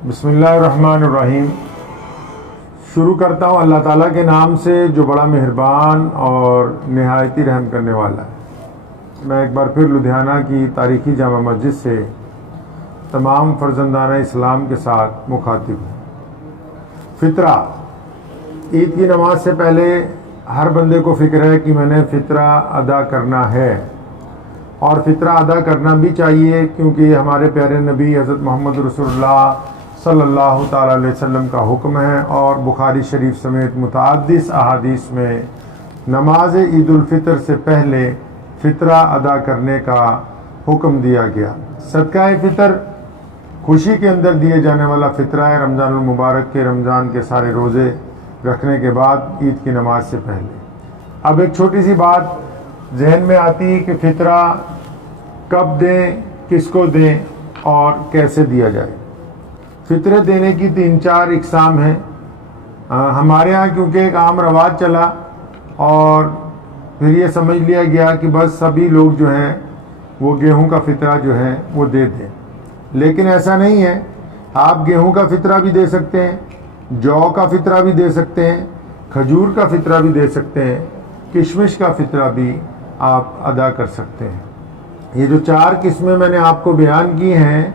بسم اللہ الرحمن الرحیم۔ شروع کرتا ہوں اللہ تعالیٰ کے نام سے جو بڑا مہربان اور نہایتی رحم کرنے والا ہے۔ میں ایک بار پھر لدھیانہ کی تاریخی جامع مسجد سے تمام فرزندان اسلام کے ساتھ مخاطب ہوں۔ فطرہ، عید کی نماز سے پہلے ہر بندے کو فکر ہے کہ میں نے فطرہ ادا کرنا ہے، اور فطرہ ادا کرنا بھی چاہیے، کیونکہ یہ ہمارے پیارے نبی حضرت محمد رسول اللہ صلی اللہ تعالیٰ علیہ وسلم کا حکم ہے، اور بخاری شریف سمیت متعدد احادیث میں نماز عید الفطر سے پہلے فطرہ ادا کرنے کا حکم دیا گیا۔ صدقہ فطر خوشی کے اندر دیے جانے والا فطرہ ہے، رمضان المبارک کے رمضان کے سارے روزے رکھنے کے بعد عید کی نماز سے پہلے۔ اب ایک چھوٹی سی بات ذہن میں آتی ہے کہ فطرہ کب دیں، کس کو دیں اور کیسے دیا جائے۔ فطرے دینے کی 3-4 اقسام ہیں۔ ہمارے ہاں کیونکہ ایک عام رواج چلا اور پھر یہ سمجھ لیا گیا کہ بس سبھی لوگ جو ہیں وہ گیہوں کا فطرہ جو ہے وہ دے دیں، لیکن ایسا نہیں ہے۔ آپ گیہوں کا فطرہ بھی دے سکتے ہیں، جو کا فطرہ بھی دے سکتے ہیں، کھجور کا فطرہ بھی دے سکتے ہیں، کشمش کا فطرہ بھی آپ ادا کر سکتے ہیں۔ یہ جو 4 قسمیں میں نے آپ کو بیان کی ہیں،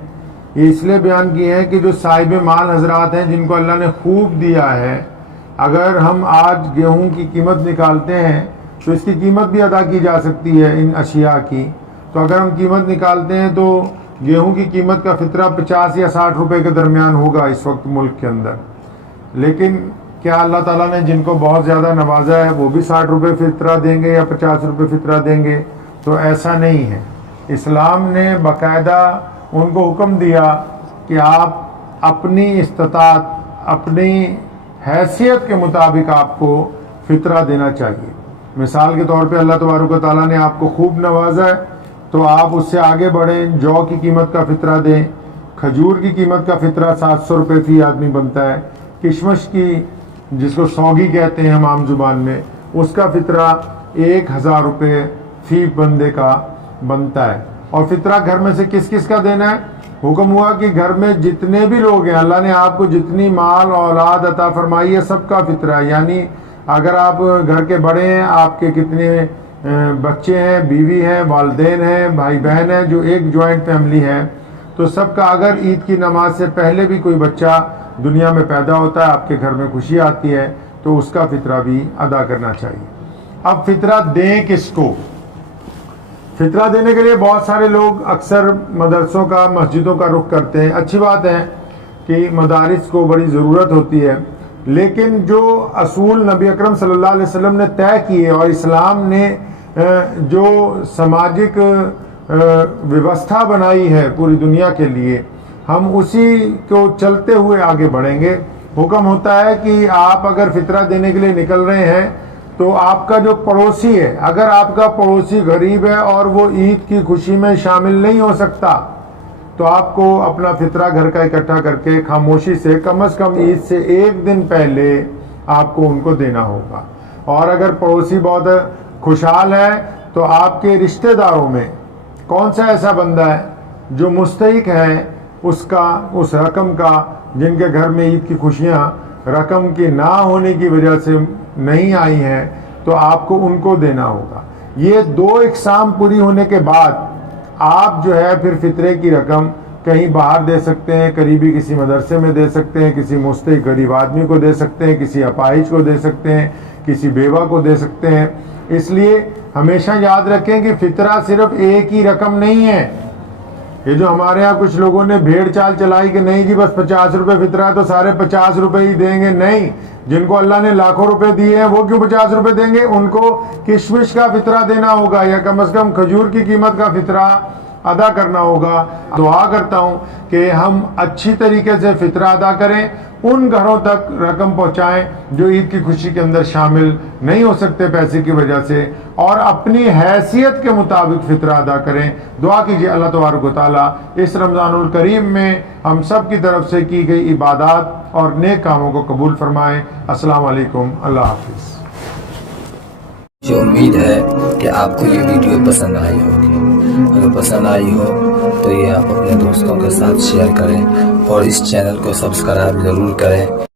یہ اس لیے بیان کی ہیں کہ جو صاحب مال حضرات ہیں، جن کو اللہ نے خوب دیا ہے، اگر ہم آج گیہوں کی قیمت نکالتے ہیں تو اس کی قیمت بھی ادا کی جا سکتی ہے ان اشیاء کی۔ تو اگر ہم قیمت نکالتے ہیں تو گیہوں کی قیمت کا فطرہ 50 یا 60 روپے کے درمیان ہوگا اس وقت ملک کے اندر، لیکن کیا اللہ تعالیٰ نے جن کو بہت زیادہ نوازا ہے وہ بھی 60 روپے فطرہ دیں گے یا 50 روپے فطرہ دیں گے؟ تو ایسا نہیں ہے۔ اسلام نے باقاعدہ ان کو حکم دیا کہ آپ اپنی استطاعت، اپنی حیثیت کے مطابق آپ کو فطرہ دینا چاہیے۔ مثال کے طور پہ اللہ تبارک و تعالیٰ نے آپ کو خوب نوازا ہے تو آپ اس سے آگے بڑھیں، جو کی قیمت کا فطرہ دیں، کھجور کی قیمت کا فطرہ 700 روپے فی آدمی بنتا ہے، کشمش کی جس کو سوگی کہتے ہیں ہم عام زبان میں، اس کا فطرہ 1000 روپے فی بندے کا بنتا ہے۔ اور فطرہ گھر میں سے کس کس کا دینا ہے؟ حکم ہوا کہ گھر میں جتنے بھی لوگ ہیں، اللہ نے آپ کو جتنی مال اولاد عطا فرمائی ہے سب کا فطرہ ہے۔ یعنی اگر آپ گھر کے بڑے ہیں، آپ کے کتنے بچے ہیں، بیوی ہیں، والدین ہیں، بھائی بہن ہیں، جو ایک جوائنٹ فیملی ہے، تو سب کا اگر عید کی نماز سے پہلے بھی کوئی بچہ دنیا میں پیدا ہوتا ہے، آپ کے گھر میں خوشی آتی ہے، تو اس کا فطرہ بھی ادا کرنا چاہیے۔ اب فطرہ دیں کس کو؟ فطرہ دینے کے لیے بہت سارے لوگ اکثر مدرسوں کا، مسجدوں کا رخ کرتے ہیں۔ اچھی بات ہے کہ مدارس کو بڑی ضرورت ہوتی ہے، لیکن جو اصول نبی اکرم صلی اللہ علیہ وسلم نے طے کیے اور اسلام نے جو سماجک ویوستھا بنائی ہے پوری دنیا کے لیے، ہم اسی کو چلتے ہوئے آگے بڑھیں گے۔ حکم ہوتا ہے کہ آپ اگر فطرہ دینے کے لیے نکل رہے ہیں تو آپ کا جو پڑوسی ہے، اگر آپ کا پڑوسی غریب ہے اور وہ عید کی خوشی میں شامل نہیں ہو سکتا، تو آپ کو اپنا فطرہ گھر کا اکٹھا کر کے خاموشی سے کم از کم عید سے 1 دن پہلے آپ کو ان کو دینا ہوگا۔ اور اگر پڑوسی بہت خوشحال ہے تو آپ کے رشتہ داروں میں کون سا ایسا بندہ ہے جو مستحق ہے اس رقم کا، جن کے گھر میں عید کی خوشیاں رقم کی نہ ہونے کی وجہ سے نہیں آئی ہیں، تو آپ کو ان کو دینا ہوگا۔ یہ 2 اقسام پوری ہونے کے بعد آپ جو ہے پھر فطرے کی رقم کہیں باہر دے سکتے ہیں، قریبی کسی مدرسے میں دے سکتے ہیں، کسی مستحق غریب آدمی کو دے سکتے ہیں، کسی اپاہج کو دے سکتے ہیں، کسی بیوہ کو دے سکتے ہیں۔ اس لیے ہمیشہ یاد رکھیں کہ فطرہ صرف ایک ہی رقم نہیں ہے۔ یہ جو ہمارے ہاں کچھ لوگوں نے بھیڑ چال چلائی کہ نہیں جی بس 50 روپے فطرہ ہے تو سارے 50 روپے ہی دیں گے، نہیں، جن کو اللہ نے لاکھوں روپے دیے ہیں وہ کیوں 50 روپے دیں گے؟ ان کو کشمش کا فطرہ دینا ہوگا، یا کم از کم کھجور کی قیمت کا فطرہ ادا کرنا ہوگا۔ دعا کرتا ہوں کہ ہم اچھی طریقے سے فطرہ ادا کریں، ان گھروں تک رقم پہنچائیں جو عید کی خوشی کے اندر شامل نہیں ہو سکتے پیسے کی وجہ سے، اور اپنی حیثیت کے مطابق فطرہ ادا کریں۔ دعا کیجیے اللہ تبارک و تعالیٰ اس رمضان الکریم میں ہم سب کی طرف سے کی گئی عبادات اور نیک کاموں کو قبول فرمائے۔ السلام علیکم، اللہ حافظ۔ مجھے امید ہے کہ آپ کو یہ ویڈیو پسند آئی ہوگی۔ اگر پسند آئی ہو تو یہ آپ اپنے دوستوں کے ساتھ شیئر کریں اور اس چینل کو سبسکرائب ضرور کریں۔